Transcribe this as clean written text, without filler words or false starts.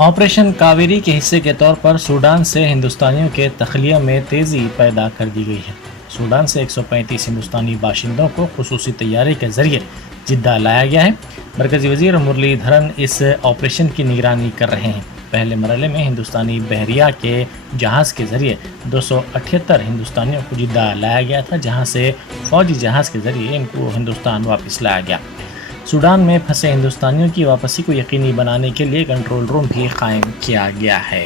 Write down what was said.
Operation Kaveri के हिस्से के तौर पर सूडान से हिंदुस्तानियों के तख्लिया में तेज़ी पैदा कर दी गई है। सूडान से 135 हिंदुस्तानी बाशिंदों को खुसूसी तैयारी के जरिए जिद्दा लाया गया है। मरकज़ी वज़ीर मुरलीधरन इस ऑपरेशन की निगरानी कर रहे हैं। पहले मरहले में हिंदुस्तानी बहरिया के जहाज़ के ज़रिए 278 हिंदुस्तानियों को जिद्दा लाया गया था, जहां से फ़ौजी जहाज़ के ज़रिए इनको हिंदुस्तान वापस लाया गया। सूडान में फंसे हिंदुस्तानियों की वापसी को यकीनी बनाने के लिए कंट्रोल रूम भी कायम किया गया है।